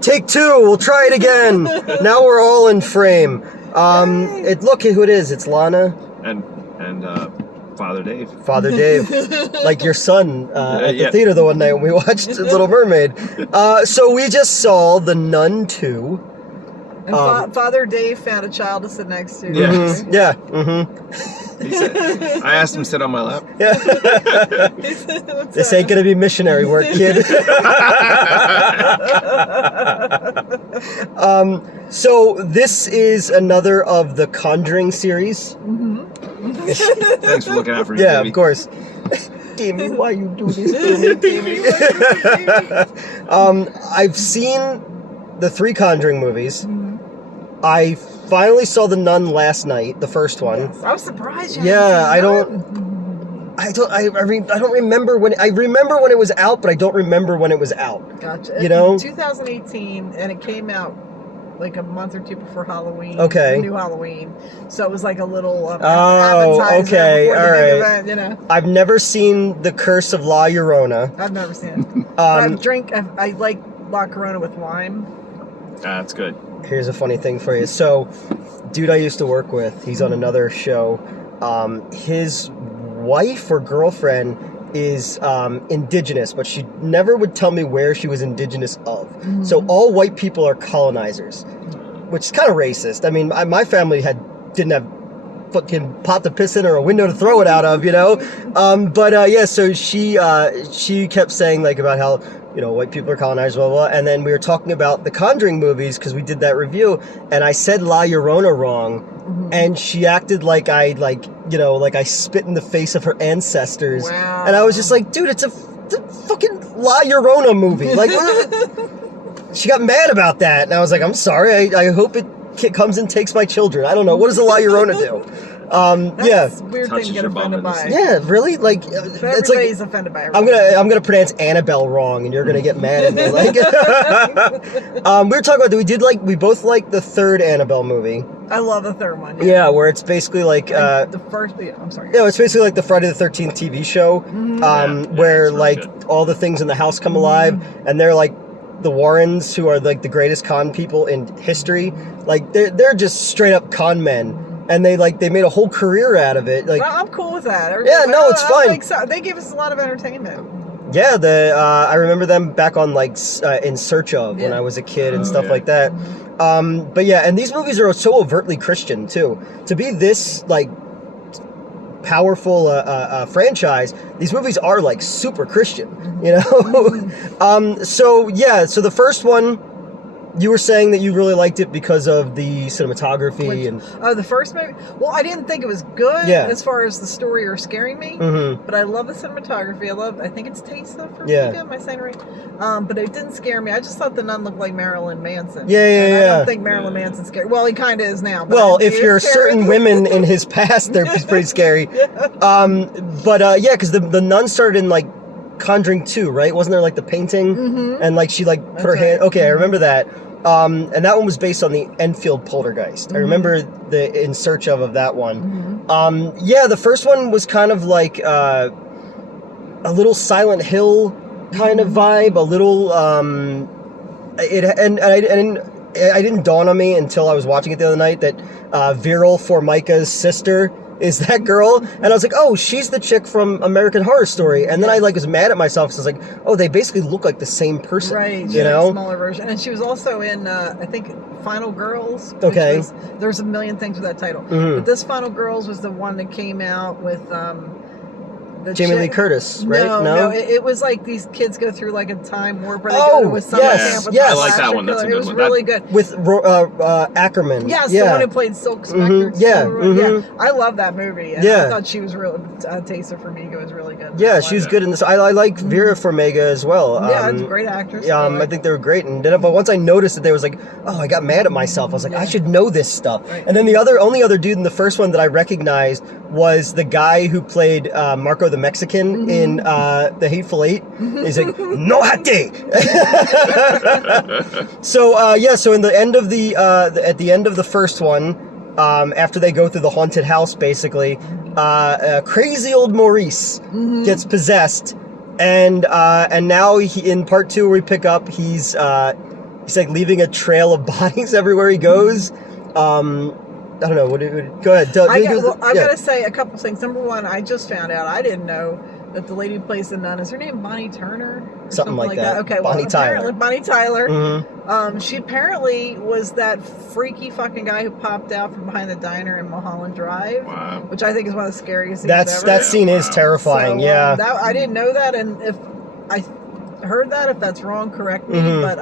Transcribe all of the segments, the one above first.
Take two. We'll try it again. Now we're all in frame. Look at who it is. It's Lana and Father Dave. Father Dave, like your son at the theater the one night when we watched Little Mermaid. So we just saw The Nun 2. And Father Dave found a child to sit next to. Yes. Yeah. He said, I asked him to sit on my lap. Yeah. This ain't gonna be missionary work, kid. So this is another of the Conjuring series. Thanks for looking out for me. Yeah, baby. of course. Timmy, why you do this to me, Timmy? I've seen the 3 Conjuring movies. I finally saw The Nun last night, the first one. Yes. I was surprised. I don't remember when. I remember when it was out, but I don't remember when it was out. Gotcha. You know, 2018, and it came out like a month or two before Halloween. Okay. New Halloween, so it was like a little appetizer okay, all right. Event, you know. I've never seen The Curse of La Llorona. I've never seen it. I like La Corona with lime. That's good. Here's a funny thing for you. So, dude I used to work with, he's on another show. His wife or girlfriend is indigenous, but she never would tell me where she was indigenous of. Mm-hmm. So all white people are colonizers, which is kind of racist. I mean, my family didn't have fucking pot to piss in or a window to throw it out of, you know? So she kept saying like about how, you know, white people are colonizers, blah, blah, blah. And then we were talking about the Conjuring movies because we did that review, and I said La Llorona wrong, and she acted like I spit in the face of her ancestors. Wow. And I was just like, dude, it's a fucking La Llorona movie. Like, she got mad about that, and I was like, I'm sorry, I hope it comes and takes my children. I don't know. What does a La Llorona do? That's weird thing to get offended by. Yeah, really? Like, it's like offended by everybody. I'm gonna pronounce Annabelle wrong, and you're gonna get mad at me. Like, we were talking about that. We both like the third Annabelle movie. I love the third one. Yeah, where it's basically like the first. Yeah, I'm sorry. Yeah, it's basically like the Friday the 13th TV show, where like all the things in the house come alive, and they're like the Warrens, who are like the greatest con people in history. Like they're just straight up con men. And they made a whole career out of it. Like, well, I'm cool with that. It's fine. So. They give us a lot of entertainment. Yeah, I remember them back on like In Search Of when I was a kid and stuff like that. But yeah, and these movies are so overtly Christian too. To be this like powerful franchise, these movies are like super Christian, you know. So the first one. You were saying that you really liked it because of the cinematography the first movie. Well, I didn't think it was good as far as the story or scaring me, but I love the cinematography. I think it's Taysa from Mika. Am I saying it right? But it didn't scare me. I just thought the nun looked like Marilyn Manson. I don't think Marilyn Manson's scary. Well, he kind of is now. But well, if you're certain women in his past, they're pretty scary. Because the nun started in like Conjuring 2, right? Wasn't there like the painting and like she like put her hand? Okay, I remember that. And that one was based on the Enfield poltergeist. I remember the In Search of that one. The first one was kind of like a little Silent Hill kind of vibe. A little I didn't dawn on me until I was watching it the other night that Viral Formica's sister is that girl, and I was like, oh, she's the chick from American Horror Story, and then I like was mad at myself because I was like, oh, they basically look like the same person, right? You know, a smaller version, and she was also in I think Final Girls. Okay, there's a million things with that title, but this Final Girls was the one that came out with Jamie Lee Curtis, right? No, it was like these kids go through like a time warp where they go to a summer camp with I like that one. That's a good one. It was really good. With Ackerman. Yes, the one who played Silk Spectre. I love that movie. And I thought she was really, Taysa Farmiga was really good. Yeah, she was good in this. I like Vera Farmiga as well. She's a great actress. I think they were great. And then, but once I noticed that they was like, oh, I got mad at myself. I was like, I should know this stuff. Right. And then the only other dude in the first one that I recognized was the guy who played Marco the Mexican in The Hateful Eight. He's like, no hate. So in the end of at the end of the first one, after they go through the haunted house, basically, crazy old Maurice gets possessed, and now in part 2 we pick up, he's he's like leaving a trail of bodies everywhere he goes. I don't know. Go ahead. I've got to say a couple things. Number one, I just found out, I didn't know that the lady who plays the nun, is her name Bonnie Turner? Something like that. Okay, Bonnie Tyler. Bonnie Tyler. Mm-hmm. She apparently was that freaky fucking guy who popped out from behind the diner in Mulholland Drive, which I think is one of the scariest scenes ever. That scene is terrifying, so, I didn't know that, and if I heard that, if that's wrong, correct me, but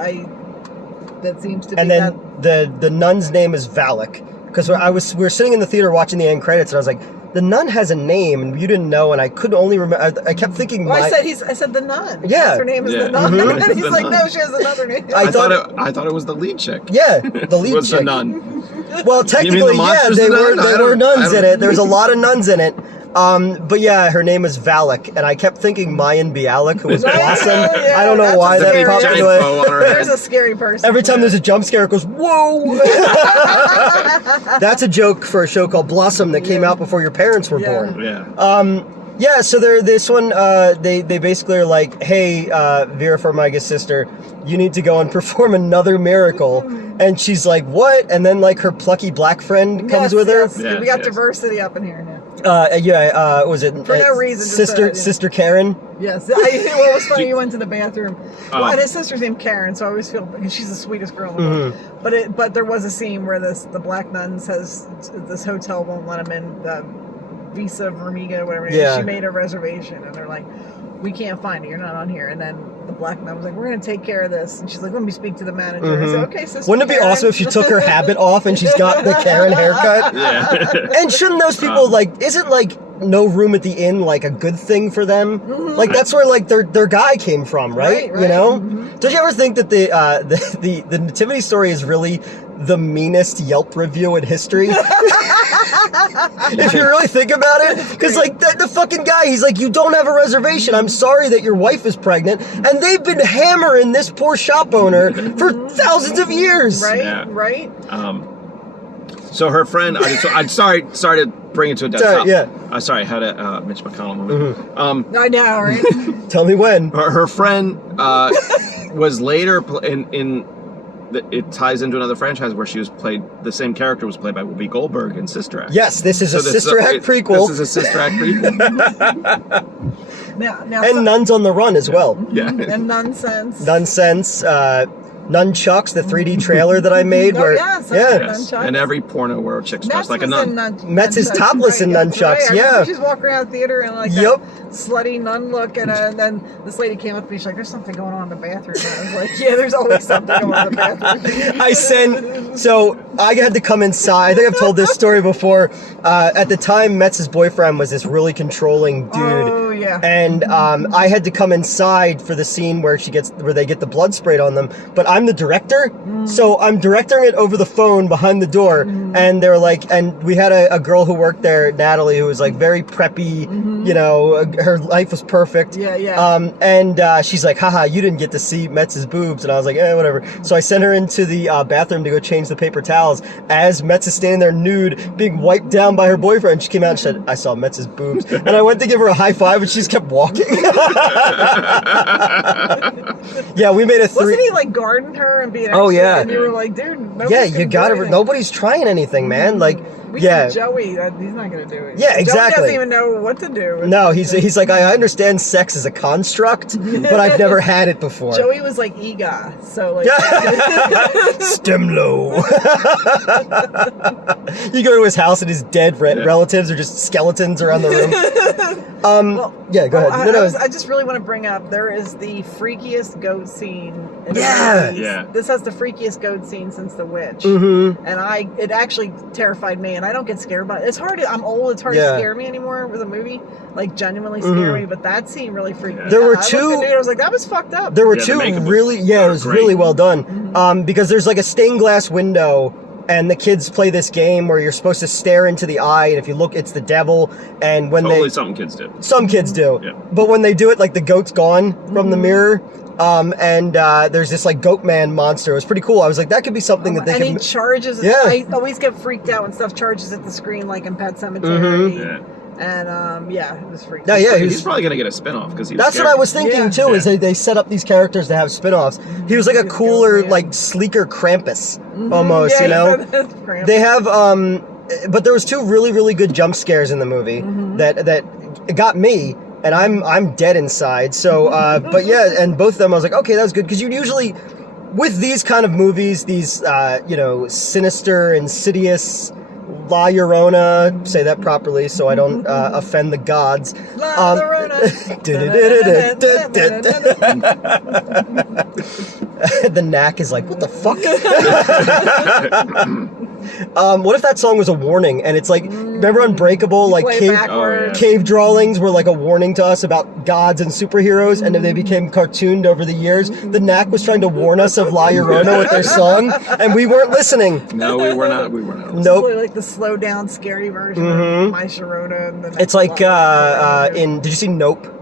that seems to be and then the nun's name is Valak. Because we were sitting in the theater watching the end credits, and I was like, the nun has a name, and you didn't know, and I couldn't only remember. I kept thinking. I said the nun. Yeah, her name is the nun. Mm-hmm. And he's like, no, she has another name. I thought it was the lead chick. Yeah, the lead was chick. the nun. Well, technically, they were nuns in it. There's a lot of nuns in it. But yeah, her name is Valak, and I kept thinking Mayan Bialik, who was Blossom. I don't know why that popped into it. There's a scary person. Every time there's a jump scare, it goes, whoa! That's a joke for a show called Blossom that came out before your parents were born. Yeah. So this one, they basically are like, hey, Vera Farmiga's sister, you need to go and perform another miracle. And she's like, what? And then like her plucky black friend comes with her. Yes. We got diversity up in here now. Was it for no reason? Sister Karen. Yes. It was funny. You went to the bathroom. And his sister's named Karen, so I always feel because she's the sweetest girl in the world. But there was a scene where the black nun says this hotel won't let him in. The Visa Vermiga, whatever it is. She made a reservation, and they're like, we can't find it. You're not on here. And then the black nun was like, we're going to take care of this. And she's like, let me speak to the manager. I said, okay, sister. Wouldn't it be awesome if she took her habit off and she's got the Karen haircut? Yeah. And shouldn't those people isn't like no room at the inn like a good thing for them? Like that's where like their guy came from, right? You know? Don't you ever think that the nativity story is really the meanest Yelp review in history? If you really think about it, because like the fucking guy, he's like, you don't have a reservation. I'm sorry that your wife is pregnant, and they've been hammering this poor shop owner for thousands of years. Right. So her friend, sorry to bring it to a dead stop. Yeah. Sorry, I had a Mitch McConnell moment. I know, right? Tell me when. Her friend was later it ties into another franchise where the same character was played by Whoopi Goldberg in Sister Act. Yes, this is a Sister Act prequel. This is a Sister Act prequel. And Nuns on the Run as well. Yeah. And Nonsense. Nunchucks, the 3D trailer that I made. Yes. And every porno where a chick's dressed like a nun. Metz is topless in Nunchucks, right. She's walking around the theater in like a slutty nun look, and then this lady came up to me, she's like, there's something going on in the bathroom. And I was like, yeah, there's always something going on in the bathroom. So I had to come inside. I think I've told this story before. At the time, Metz's boyfriend was this really controlling dude. Oh, yeah. And I had to come inside for the scene where they get the blood sprayed on them. But I'm the director, so I'm directing it over the phone behind the door. And they were like, and we had a girl who worked there, Natalie, who was like very preppy. You know, her life was perfect. And she's like, haha, you didn't get to see Metz's boobs. And I was like, whatever. So I sent her into the bathroom to go change the paper towels. As Metz is standing there nude, being wiped down by her boyfriend, she came out and said, I saw Metz's boobs. And I went to give her a high five, and she just kept walking. Yeah, we made a Wasn't he like guarding her and being extra? Oh, yeah. And you were like, dude, you gotta, nobody's trying anything, man. Like, Joey, he's not gonna do it. Yeah, exactly. Joey doesn't even know what to do. No, he's like, I understand sex is a construct, but I've never had it before. Joey was like EGA, so like Stemlo. You go to his house and his dead relatives are just skeletons around the room. Go ahead. I just really want to bring up, there is the freakiest goat scene in the movies. Yeah. This has the freakiest goat scene since The Witch. And it actually terrified me, and I don't get scared by it. It's hard I'm old, it's hard to scare me anymore with a movie, like genuinely scare me, but that scene really freaked me out. There were two, I was like, that was fucked up. There were two really, it was really well done. Because there's like a stained glass window, and the kids play this game where you're supposed to stare into the eye, and if you look, it's the devil. And when some kids do. Some kids do. Yeah. But when they do it, like the goat's gone from the mirror. And there's this like goat man monster. It was pretty cool. I was like, that could be something that they could. And he charges. I always get freaked out when stuff charges at the screen, like in Pet Cemetery. And yeah, it was freaking. No, yeah, he's probably gonna get a spinoff because that's what I was thinking too. Is they set up these characters to have spinoffs. He was like a cooler, like sleeker Krampus almost. You know, they have but there was 2 really really good jump scares in the movie that got me. And I'm dead inside. So, but yeah, and both of them, I was like, okay, that was good. Because you usually, with these kind of movies, these, sinister, insidious, La Llorona, say that properly so I don't offend the gods. La Llorona. The knack is like, what the fuck? What if that song was a warning and it's like, remember Unbreakable, like cave drawings were like a warning to us about gods and superheroes, and then they became cartooned over the years. The Knack was trying to warn us of La Llorona with their song, and we weren't listening. No, we were not. We were not. Nope. It's like the slow down, scary version of My Sharona. And the it's like did you see Nope?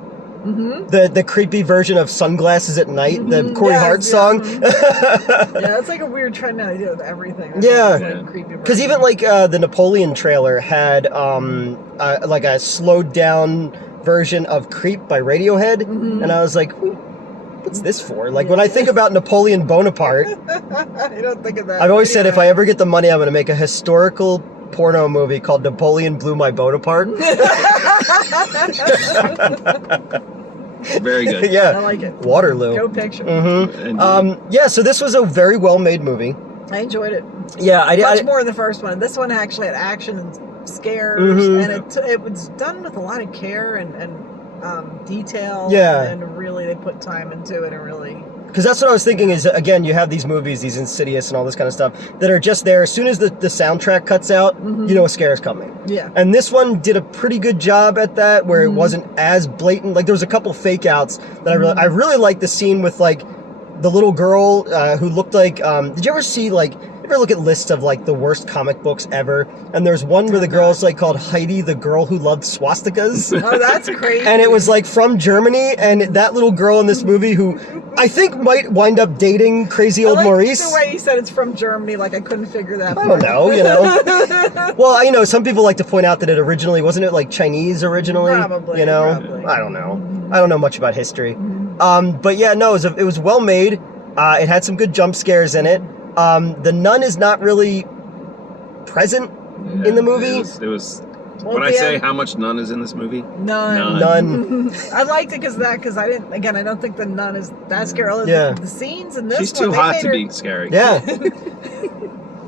The creepy version of Sunglasses at Night, the Corey Hart song. Yeah, it's like a weird trend now they do with everything. Because even like the Napoleon trailer had like a slowed down version of Creep by Radiohead, and I was like, what's this for? Like when I think about Napoleon Bonaparte, I don't think of that. I've always said if I ever get the money, I'm going to make a historical porno movie called Napoleon Blew My Bonaparte. Very good. Yeah, I like it. Waterloo. Go picture. Yeah, so this was a very well made movie. I enjoyed it. Yeah, much more than the first one. This one actually had action and scares, and it was done with a lot of care and detail. Yeah, and really they put time into it and really. Because that's what I was thinking is, again, you have these movies, these Insidious and all this kind of stuff, that are just there. As soon as the soundtrack cuts out, you know a scare is coming. Yeah. And this one did a pretty good job at that, where it wasn't as blatant. Like, there was a couple fake outs that I really liked the scene with, like, the little girl who looked like, did you ever see, like, you ever look at lists of, like, the worst comic books ever? And there's one where the girl's, like, called Heidi, the girl who loved swastikas. Oh, that's crazy. And it was, like, from Germany, and that little girl in this movie who I think might wind up dating crazy old Maurice. The way he said it's from Germany, like, I couldn't figure that out. I don't know, you know. Well, you know, some people like to point out that it originally, wasn't it, like, Chinese originally? Probably. You know? Probably. I don't know. I don't know much about history. But yeah, no, it was well made. It had some good jump scares in it. The nun is not really present in the movie. It was when I say how much nun is in this movie? None. I liked it because I don't think the nun is that scary. The scenes in this She's too hot to be scary. Yeah.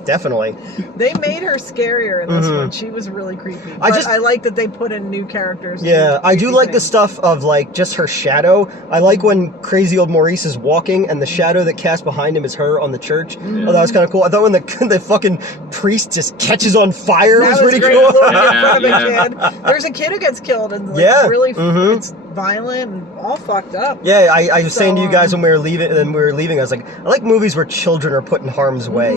Definitely. They made her scarier in this one. She was really creepy. But I like that they put in new characters. Yeah, I do like the stuff of, like, just her shadow. I like when crazy old Maurice is walking and the shadow that casts behind him is her on the church. Oh, that was kind of cool. I thought when the fucking priest just catches on fire was really cool. There's a kid who gets killed and really it's violent and all fucked up. Yeah, I was saying to you guys when we were leaving, I was like, I like movies where children are put in harm's way.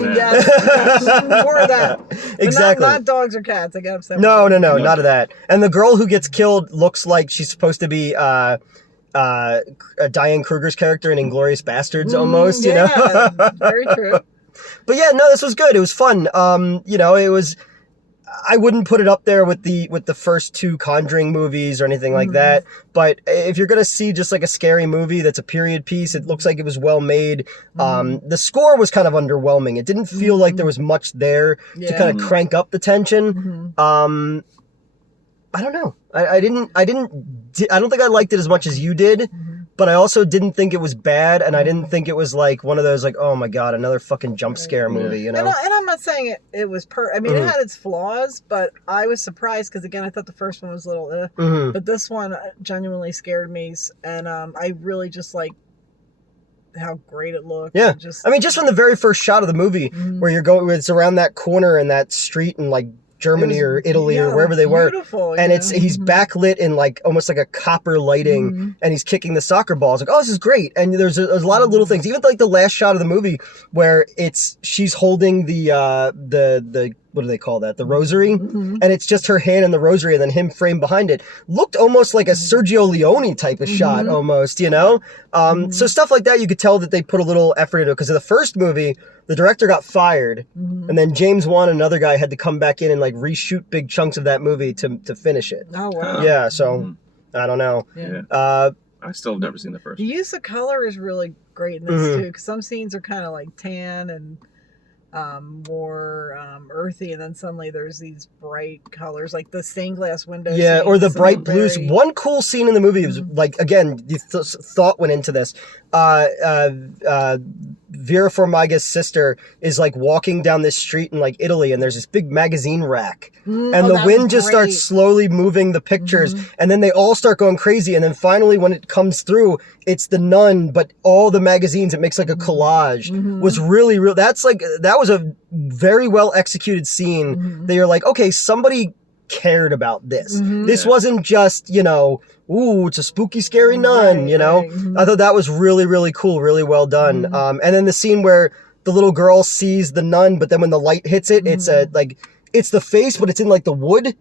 More of that. Exactly. Not dogs or cats. I get upset. No, not of that. And the girl who gets killed looks like she's supposed to be Diane Kruger's character in Inglourious Bastards, almost. You know. Very true. But yeah, no, this was good. It was fun. You know, it was. I wouldn't put it up there with the first 2 Conjuring movies or anything like that. But if you're gonna see just like a scary movie that's a period piece, it looks like it was well made. The score was kind of underwhelming. It didn't feel like there was much there to kind of crank up the tension. I don't know. I don't think I liked it as much as you did. But I also didn't think it was bad, and I didn't think it was like one of those like, oh my god, another fucking jump scare movie, you know? And I'm not saying it was I mean, it had its flaws, but I was surprised because, again, I thought the first one was a little but this one genuinely scared me, and I really just like how great it looked. Yeah. I mean, just from the very first shot of the movie where it's around that corner in that street and like Germany or Italy or wherever they were, and he's backlit in like almost like a copper lighting, and he's kicking the soccer balls. Like, oh, this is great. And there's a lot of little things. Even like the last shot of the movie where she's holding the what do they call that? The rosary, and it's just her hand in the rosary, and then him framed behind it. Looked almost like a Sergio Leone type of shot, almost, you know. So stuff like that, you could tell that they put a little effort into it, because in the first movie, the director got fired, and then James Wan, another guy, had to come back in and like reshoot big chunks of that movie to finish it. Oh wow! Yeah, so I don't know. Yeah. I still have never seen the first. The use of color is really great in this too, because some scenes are kind of like tan and more earthy, and then suddenly there's these bright colors, like the stained glass windows. Yeah, or the bright blues. One cool scene in the movie was like, again, the thought went into this. Vera Farmiga's sister is like walking down this street in like Italy, and there's this big magazine rack, and the wind just starts slowly moving the pictures, and then they all start going crazy, and then finally when it comes through, it's the nun, but all the magazines, it makes like a collage. Was really real. That was a very well executed scene. That you're like, okay, somebody cared about this. This wasn't just, you know, ooh, it's a spooky, scary nun, you know? I thought that was really, really cool, really well done. And then the scene where the little girl sees the nun, but then when the light hits it, it's it's the face, but it's in like the wood.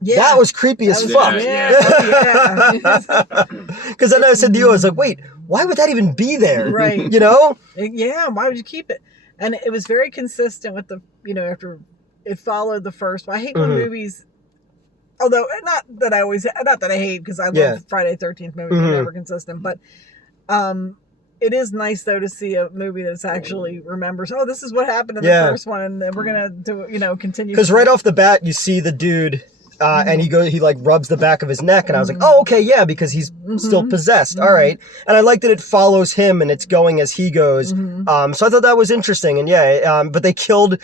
Yeah. That was creepy as fuck. Because then I said to you, I was like, wait, why would that even be there? Right. You know? Yeah, why would you keep it? And it was very consistent with the, you know, after it followed the first. I hate when movies, although not that I hate, because I love Friday the 13th movies, they're never consistent, but it is nice though to see a movie that's actually remembers, oh, this is what happened in the first one, and we're gonna do, you know, continue. Because right off the bat, you see the dude, and he like rubs the back of his neck, and I was like, oh, okay, yeah, because he's still possessed. All right, and I like that it follows him and it's going as he goes. So I thought that was interesting, and but they killed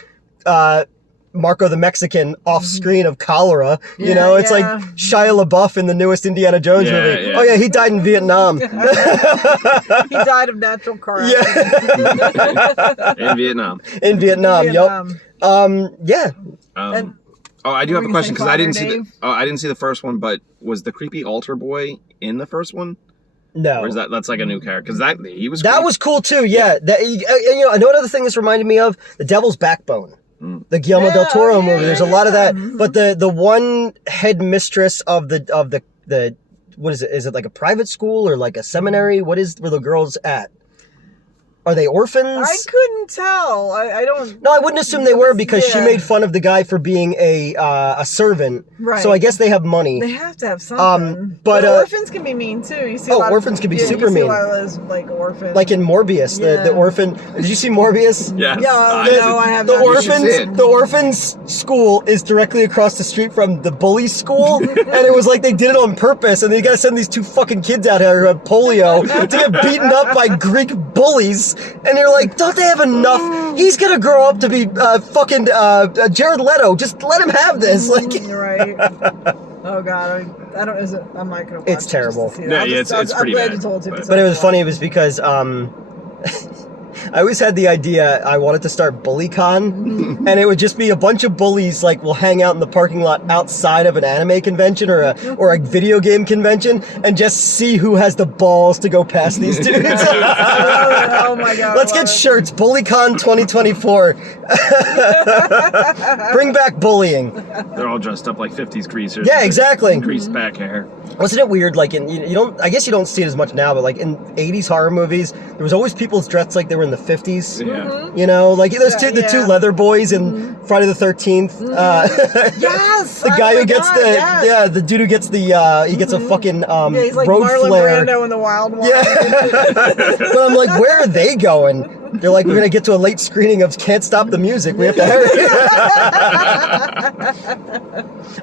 Marco the Mexican off screen of cholera. You know, it's like Shia LaBeouf in the newest Indiana Jones movie. Oh yeah, he died in Vietnam. He died of natural car accident. In Vietnam. In Vietnam. Yep. I do have a question, because I didn't see the first one, but was the creepy altar boy in the first one? No. Or is that's like a new character? Because he was that was cool too. Yeah. That, you know, another thing this reminded me of, The Devil's Backbone. The Guillermo del Toro movie. There's a lot of that. But the one head mistress of the what is it? Is it like a private school or like a seminary? What is where the girls at? Are they orphans? I couldn't tell. I don't. No, I wouldn't assume they were, because she made fun of the guy for being a servant. Right. So I guess they have money. They have to have something. But orphans can be mean too. You see orphans can be super mean. You see a lot of those, like, orphans. Like in Morbius, the orphan. Did you see Morbius? Yes. Yeah. No, I have. The orphans school is directly across the street from the bully school, and it was like they did it on purpose, and they got to send these two fucking kids out here who have polio to get beaten up by Greek bullies. And they're like, don't they have enough? He's gonna grow up to be fucking Jared Leto. Just let him have this. Like, right. Oh God, I don't. I'm not gonna watch it's terrible. It's pretty bad. But it was funny. It was because I always had the idea I wanted to start BullyCon, and it would just be a bunch of bullies like will hang out in the parking lot outside of an anime convention or a video game convention, and just see who has the balls to go past these dudes. Oh my God! Let's get shirts. BullyCon 2024. Bring back bullying. They're all dressed up like 50s greasers. Yeah, exactly. Greased back hair. Wasn't it weird? Like you don't. I guess you don't see it as much now, but like in 80s horror movies, there was always people dressed like they were in the 50s. Yeah. You know, like those the two leather boys in Friday the 13th. Yes. The guy who gets the dude who gets the he gets a fucking he's like road Marlon flare. Brando in the Wild One. Yeah. But I'm like, where are they going? They're like, we're gonna get to a late screening of Can't Stop the Music. We have to hurry.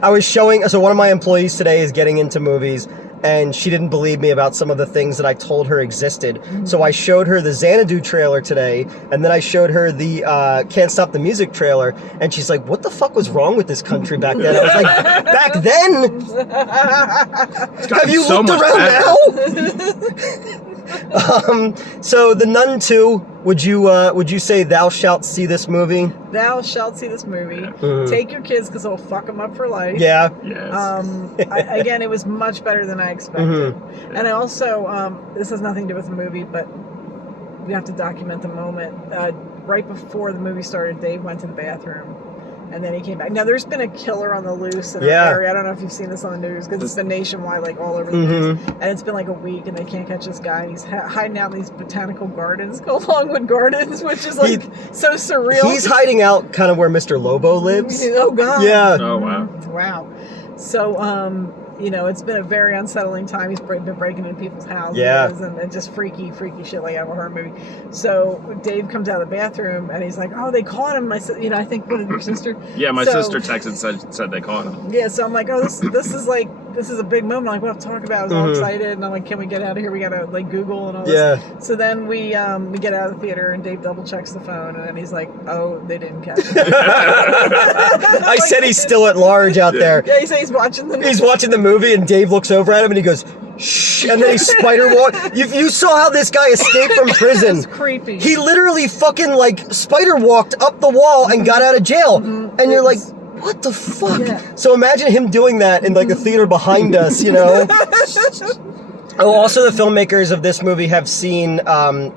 I was showing. So one of my employees today is getting into movies, and she didn't believe me about some of the things that I told her existed. So I showed her the Xanadu trailer today, and then I showed her the Can't Stop the Music trailer, and she's like, what the fuck was wrong with this country back then? I was like, back then? Have you looked around now? So The Nun 2, would you say thou shalt see this movie? Thou shalt see this movie. Take your kids, because it'll fuck them up for life. Yeah. Yes. Again, it was much better than I expected. And I also, this has nothing to do with the movie, but we have to document the moment. Right before the movie started, Dave went to the bathroom, And then he came back. Now, there's been a killer on the loose in our area. I don't know if you've seen this on the news, because it's been nationwide, like all over the news. And it's been like a week, and they can't catch this guy. And he's hiding out in these botanical gardens called Longwood Gardens, which is like so surreal. He's hiding out kind of where Mr. Lobo lives. Oh, God. Yeah. Oh, wow. Wow. So, you know, it's been a very unsettling time. He's been breaking into people's houses and just freaky shit like out of a horror movie. So Dave comes out of the bathroom and he's like, "Oh, they caught him." I think one of your sister. Yeah, my sister texted said they caught him. Yeah, so I'm like, "Oh, this is a big moment. Like, we'll have to talk about it." I was all excited, and I'm like, "Can we get out of here? We gotta like Google and all this." Yeah. So then we get out of the theater, and Dave double checks the phone, and then he's like, "Oh, they didn't catch him." I said he's still at large out there. Yeah, he said he's watching the movie. He's watching the movie, and Dave looks over at him and he goes, "Shh," and then he spider walk. You saw how this guy escaped from prison. It's creepy. He literally fucking like spider walked up the wall and got out of jail. And you're like, what the fuck? Yeah. So imagine him doing that in like the theater behind us, you know? Oh, also the filmmakers of this movie have seen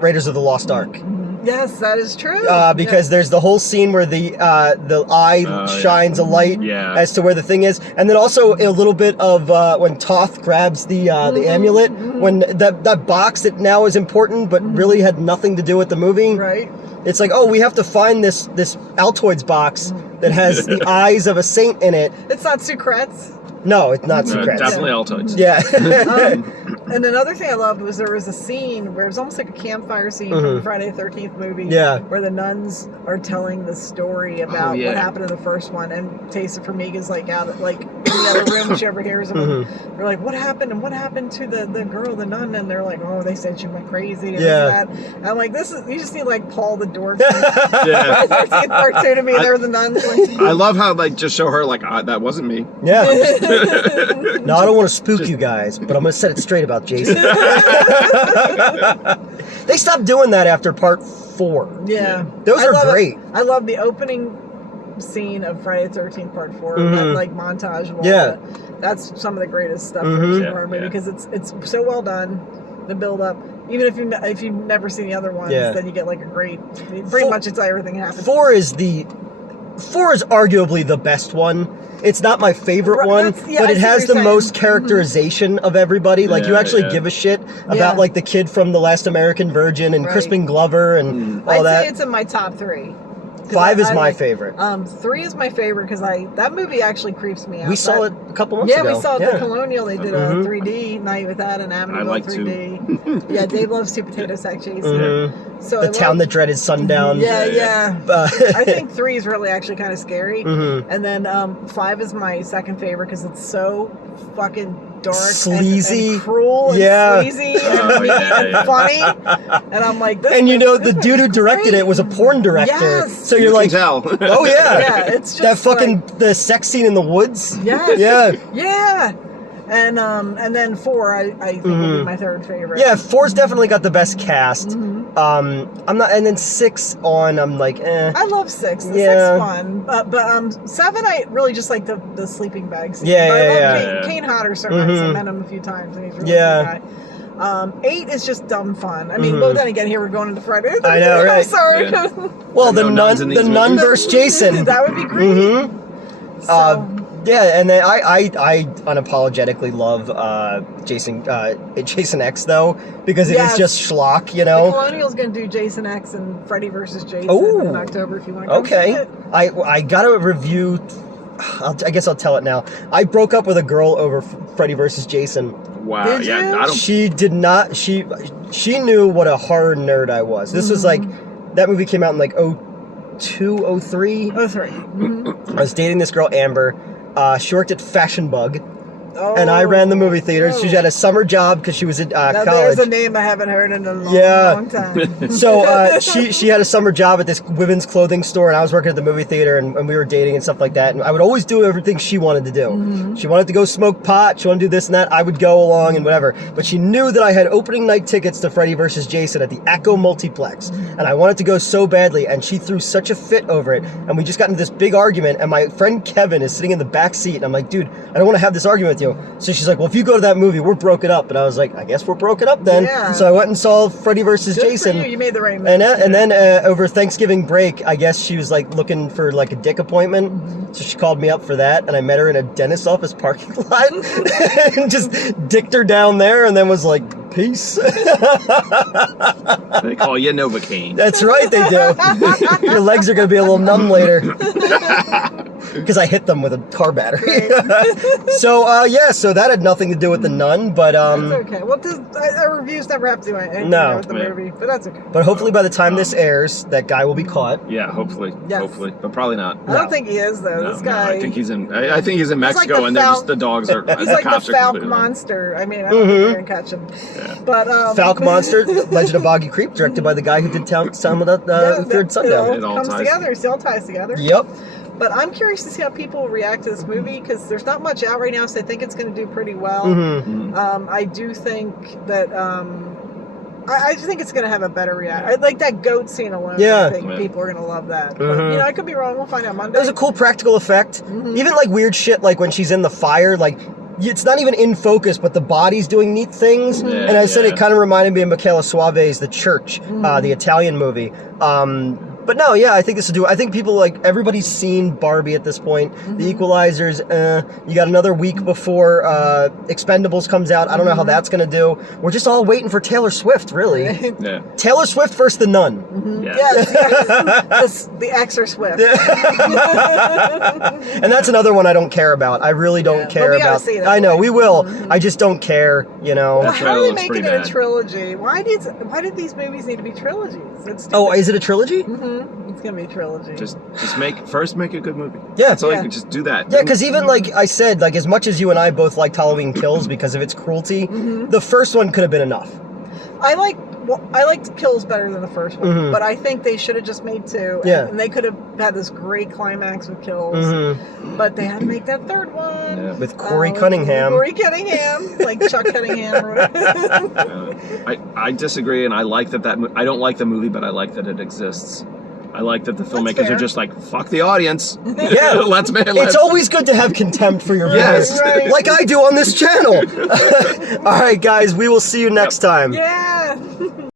Raiders of the Lost Ark. Yes, that is true. Because there's the whole scene where the eye shines a light as to where the thing is, and then also a little bit of when Toth grabs the amulet, when that box that now is important but really had nothing to do with the movie. Right. It's like, oh, we have to find this Altoids box that has the eyes of a saint in it. It's not Sucrets. No, it's not Sucrets. Definitely Altoids. Yeah. And another thing I loved was there was a scene where it was almost like a campfire scene from the Friday the 13th movie. Yeah. Where the nuns are telling the story about what happened in the first one, and Taysa Farmiga's like out like in the other room when she overhears them. They're like, "What happened? And what happened to the girl, the nun?" And they're like, "Oh, they said she went crazy." And that. And I'm like, you just need like Paul the Dork. Yeah. 13th part 2 to me. They're the nuns. Like, I love how like just show her like that wasn't me. Yeah. No, I don't want to spook you guys, but I'm going to set it straight about Jason. They stopped doing that after part 4. Yeah. Those are great. I love the opening scene of Friday the 13th part 4. That like montage of all that's some of the greatest stuff in a horror movie because it's so well done. The build up. Even if you've never seen the other ones, then you get like a great pretty much it's everything happens. 4 is arguably the best one. It's not my favorite one, but it has the most characterization of everybody. Like, you actually give a shit about, like, the kid from The Last American Virgin and Crispin Glover and all that. I'd say it's in my top 3. 5 is my favorite. 3 is my favorite because that movie actually creeps me out. We saw it a couple months ago. Yeah, we saw it at the Colonial. They did a 3D night with that and Amityville 3D. Yeah, Dave loves Two Potato Sack Jason. So the town that dreaded sundown. Yeah. I think 3 is really actually kind of scary. And then 5 is my second favorite because it's so fucking dark, sleazy, and cruel, and sleazy, and mean, and funny. And I'm like, and you know, the dude who directed it was a porn director. Yes. So you're like, tell. Oh yeah, yeah. It's just that fucking the sex scene in the woods. Yes. Yeah. And then 4, I think will be my third favorite. Yeah, 4's definitely got the best cast. I'm not, and then 6 on, I'm like, eh. I love 6. 6 fun, but 7 I really just like the sleeping bag scene. I love Kane Hodder certainly. I met him a few times, and he's really a good guy. 8 is just dumb fun. I mean, well, then again, here we're going into Friday. I know, right? I'm sorry. Yeah. Well, the nun versus Jason. That would be great. Yeah, and then I unapologetically love Jason X though, because it is just schlock, you know. The Colonial's going to do Jason X and Freddy versus Jason in October if you want to come see it. I got a review. I guess I'll tell it now. I broke up with a girl over Freddy versus Jason. Wow. Did you? She did not. She knew what a horror nerd I was. This was like, that movie came out in like 02, 03. 03. I was dating this girl Amber. She worked at Fashion Bug, and I ran the movie theater. She had a summer job because she was at college. There's a name I haven't heard in a long time. So she had a summer job at this women's clothing store, and I was working at the movie theater, and we were dating and stuff like that. And I would always do everything she wanted to do. She wanted to go smoke pot. She wanted to do this and that. I would go along and whatever. But she knew that I had opening night tickets to Freddy vs. Jason at the Echo Multiplex, and I wanted to go so badly. And she threw such a fit over it, and we just got into this big argument. And my friend Kevin is sitting in the back seat, and I'm like, dude, I don't want to have this argument with you. to. So she's like, well, if you go to that movie, we're broken up. And I was like, I guess we're broken up then. Yeah. So I went and saw Freddy vs. Good Jason. for you. You made the right move. And then over Thanksgiving break, I guess she was like looking for like a dick appointment. So she called me up for that, and I met her in a dentist's office parking lot and just dicked her down there, and then was like, peace. They call you Novocaine. That's right, they do. Your legs are going to be a little numb later. Because I hit them with a car battery. So that had nothing to do with The Nun, but... That's okay. Well, our reviews never have to do anything with the movie, but that's okay. But hopefully by the time this airs, that guy will be caught. Yeah, hopefully. Yes. Hopefully. But probably not. I don't think he is, though. No, this guy... I think he's in Mexico, like and they're just, the dogs are... He's like the Falk monster. I mean, I don't think they're going to catch him. Yeah. But, Falk Monster, Legend of Boggy Creep, directed by the guy who did Sound Without Third Sundown. It all comes together. It all ties together. Yep. But I'm curious to see how people react to this movie, because there's not much out right now, so I think it's going to do pretty well. I do think that... I think it's going to have a better reaction. Like that goat scene alone. I think people are going to love that. But, I could be wrong. We'll find out Monday. It was a cool practical effect. Even like weird shit, like when she's in the fire, like it's not even in focus, but the body's doing neat things. And I said it kind of reminded me of Michele Soave's The Church, the Italian movie. But no, I think this will do. I think people everybody's seen Barbie at this point. The Equalizers, you got another week before Expendables comes out. I don't know how that's going to do. We're just all waiting for Taylor Swift, really. Yeah. Taylor Swift versus The Nun. Yes. The X or Swift. And that's another one I don't care about. I really don't care about. See that I know, we will. I just don't care, Well, how are they making it a trilogy? Why did these movies need to be trilogies? Oh, is it a trilogy? It's gonna be a trilogy. Just make a good movie. Yeah, that's all you can just do that. Yeah, because even like I said, like as much as you and I both liked Halloween Kills because of its cruelty, the first one could have been enough. I liked Kills better than the first one, but I think they should have just made two. And they could have had this great climax with Kills, but they had to make that third one with Corey Cunningham. Like Chuck Cunningham. Or whatever. I disagree, and I like that. I don't like the movie, but I like that it exists. I like that the filmmakers are just like, fuck the audience. Yeah. let's. It's always good to have contempt for your viewers, like I do on this channel. All right, guys, we will see you next time. Yeah.